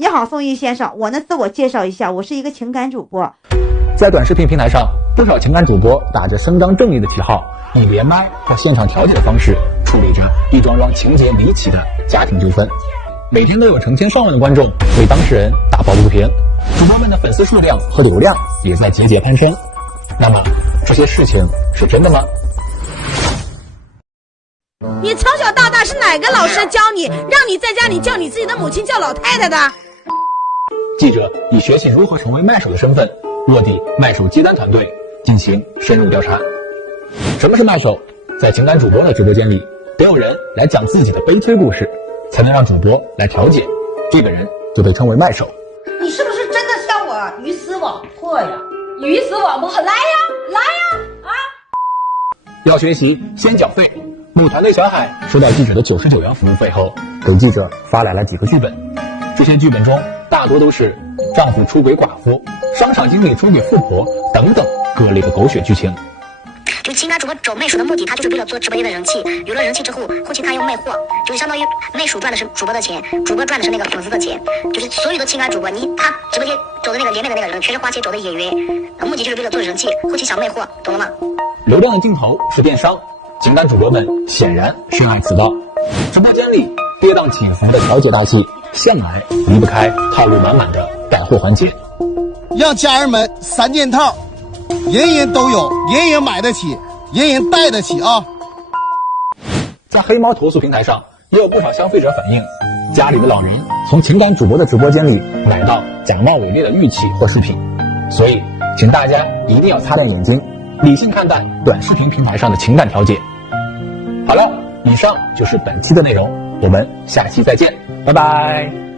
你好，宋毅先生，我呢自我介绍一下，我是一个情感主播。在短视频平台上，不少情感主播打着伸张正义的旗号，以连麦或现场调解的方式处理着一桩桩情节离奇的家庭纠纷。每天都有成千上万的观众为当事人打抱不平，主播们的粉丝数量和流量也在节节攀升。那么，这些事情是真的吗？你从小到大是哪个老师教你，让你在家里叫你自己的母亲叫老太太的？记者以学习如何成为卖手的身份，落地卖手接单团队进行深入调查。什么是卖手？在情感主播的直播间里，得有人来讲自己的悲催故事，才能让主播来调解，这个人就被称为卖手。你是不是真的向我鱼死网破呀？鱼死网破，来呀来呀啊！要学习先缴费。某团队小海收到记者的99元服务费后，给记者发来了几个剧本。这些剧本中大多都是丈夫出轨寡妇、商场经理出轨富婆等等各类的狗血剧情。就情感主播找卖手的目的，他就是为了做直播间的人气，有了人气之后，后期他要卖货，就相当于卖手赚的是主播的钱，主播赚的是那个粉丝的钱。就是所有的情感主播，他直播间找的那个连麦的那个人，全是花钱找的演员，目的就是为了做人气，后期想卖货，懂了吗？流量的尽头是电商，情感主播们显然深谙此道。直播间里跌宕起伏的调解大戏，向来离不开套路满满的带货环节。让家人们3件套，人人都有，人人买得起，人人带得起啊！在黑猫投诉平台上，也有不少消费者反映，家里的老人从情感主播的直播间里买到假冒伪劣的玉器或饰品。所以，请大家一定要擦亮眼睛，理性看待短视频平台上的情感调解。好了，以上就是本期的内容，我们下期再见，拜拜。